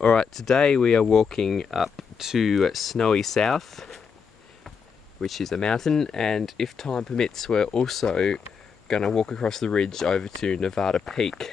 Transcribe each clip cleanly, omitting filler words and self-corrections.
Alright, today we are walking up to Snowy South, which is a mountain, and if time permits we're also going to walk across the ridge over to Nevada Peak.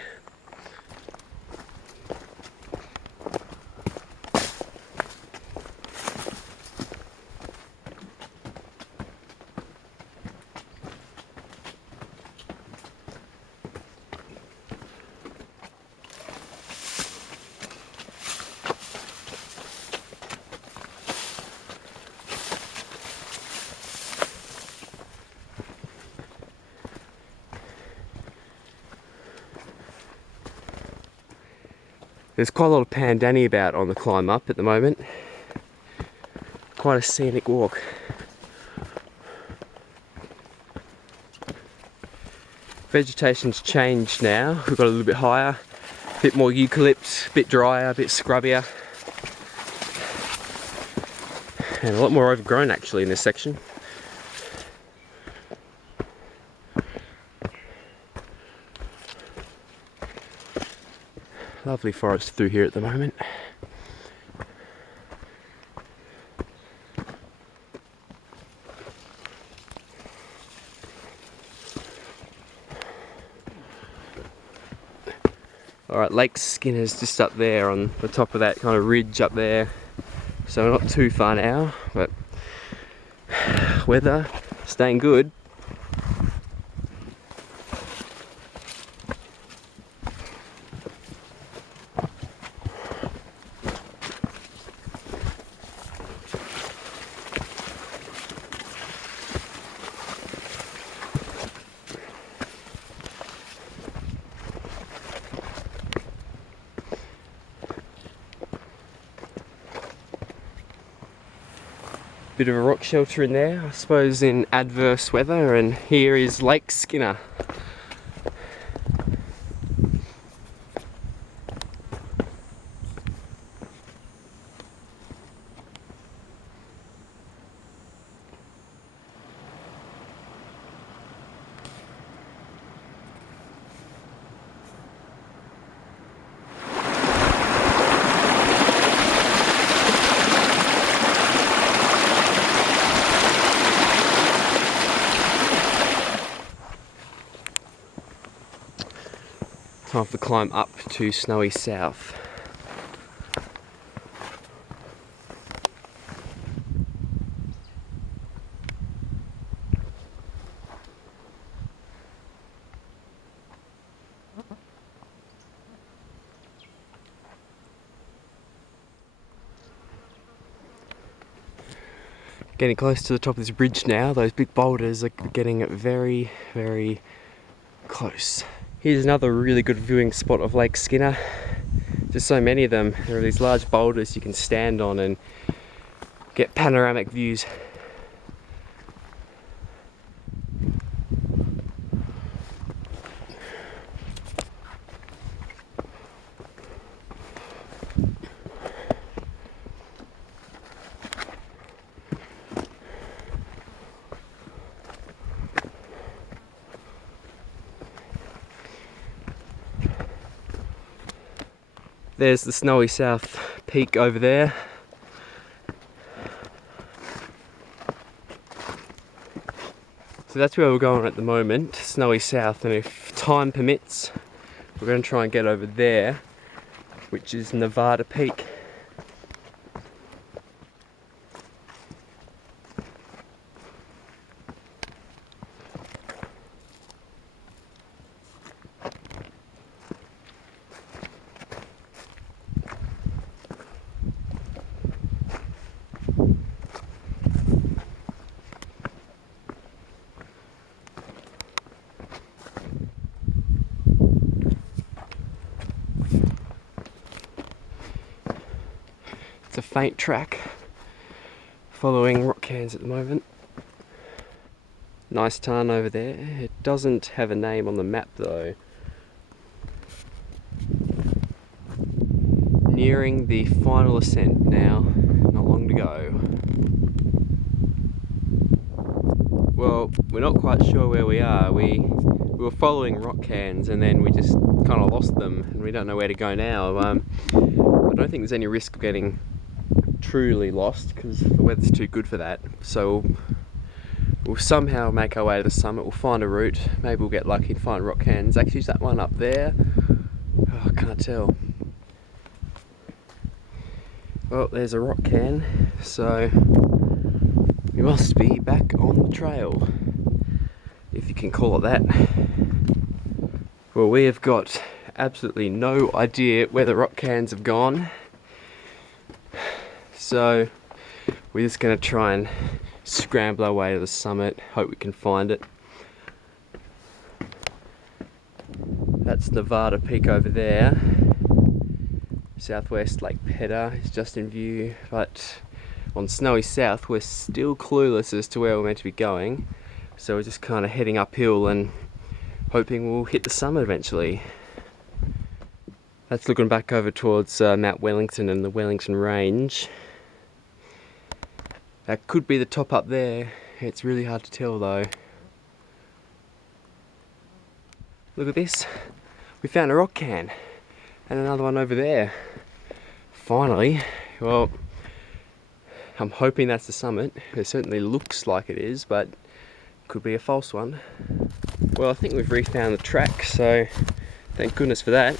There's quite a lot of Pandani about on the climb up at the moment. Quite a scenic walk. Vegetation's changed now. We've got a little bit higher, a bit more eucalypt, a bit drier, a bit scrubbier. And a lot more overgrown actually in this section. Lovely forest through here at the moment. Alright, Lake Skinner's just up there on the top of that kind of ridge up there. So not too far now, but weather staying good. Bit of a rock shelter in there, I suppose, in adverse weather, and here is Lake Skinner. Time for the climb up to Snowy South. Getting close to the top of this bridge now. Those big boulders are getting very, very close. Here's another really good viewing spot of Lake Skinner. Just so many of them. There are these large boulders you can stand on and get panoramic views. There's the Snowy South peak over there. So that's where we're going at the moment, Snowy South, and if time permits, we're going to try and get over there, which is Nevada Peak. It's a faint track following rock cairns at the moment. Nice tarn over there. It doesn't have a name on the map though. Nearing the final ascent now, not long to go. Well, we're not quite sure where we are. We were following rock cairns and then we just kind of lost them and we don't know where to go now. I don't think there's any risk of getting truly lost because the weather's too good for that. So we'll somehow make our way to the summit. We'll find a route. Maybe we'll get lucky and find rock cans. Actually, is that one up there? Oh, I can't tell. Well, there's a rock can, so we must be back on the trail, if you can call it that. Well, we have got absolutely no idea where the rock cans have gone, so we're just going to try and scramble our way to the summit, hope we can find it. That's Nevada Peak over there. Southwest Lake Pedder is just in view, but on Snowy South we're still clueless as to where we're meant to be going, so we're just kind of heading uphill and hoping we'll hit the summit eventually. That's looking back over towards Mount Wellington and the Wellington Range. That could be the top up there. It's really hard to tell though. Look at this. We found a rock can and another one over there. Finally. Well, I'm hoping that's the summit. It certainly looks like it is, but could be a false one. Well, I think we've refound the track, so thank goodness for that.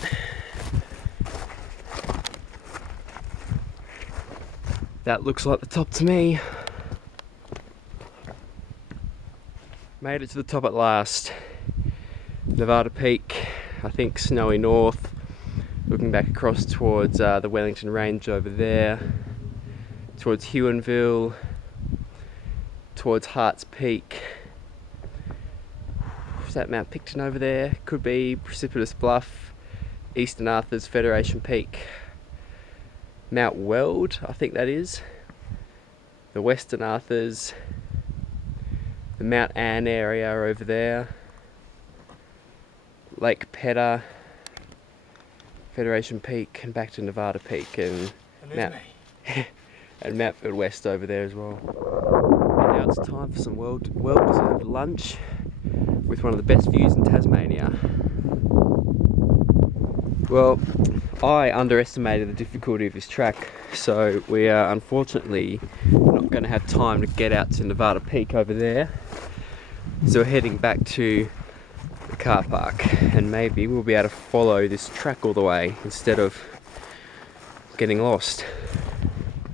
That looks like the top to me. Made it to the top at last. Nevada Peak, I think Snowy North. Looking back across towards the Wellington Range over there. Towards Huonville. Towards Harts Peak. Is that Mount Picton over there? Could be Precipitous Bluff. Eastern Arthurs, Federation Peak. Mount Weld, I think that is. The Western Arthurs. The Mount Ann area over there. Lake Pedder. Federation Peak, and back to Nevada Peak, and Mount and Mount Field West over there as well. And now it's time for some well-deserved lunch with one of the best views in Tasmania. Well, I underestimated the difficulty of this track, so we are unfortunately not going to have time to get out to Nevada Peak over there. So we're heading back to the car park, and maybe we'll be able to follow this track all the way instead of getting lost.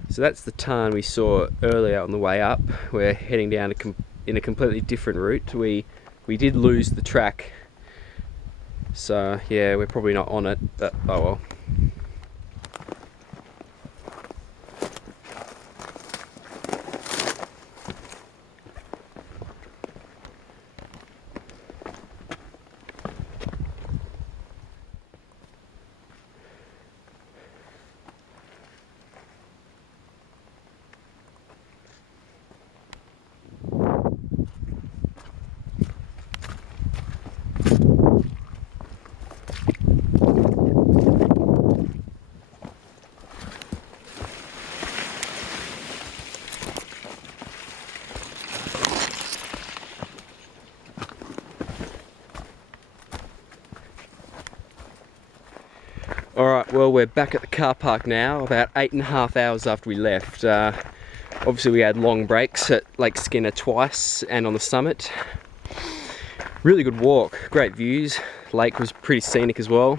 So that's the tarn we saw earlier on the way up. We're heading down in a completely different route. We did lose the track, so yeah, we're probably not on it, but oh well. Alright, well, we're back at the car park now, about 8.5 hours after we left. Obviously we had long breaks at Lake Skinner twice and on the summit. Really good walk, great views. Lake was pretty scenic as well.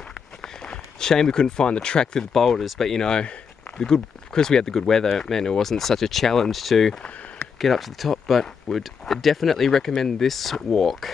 Shame we couldn't find the track through the boulders, but you know, because we had the good weather, man, it wasn't such a challenge to get up to the top, but would definitely recommend this walk.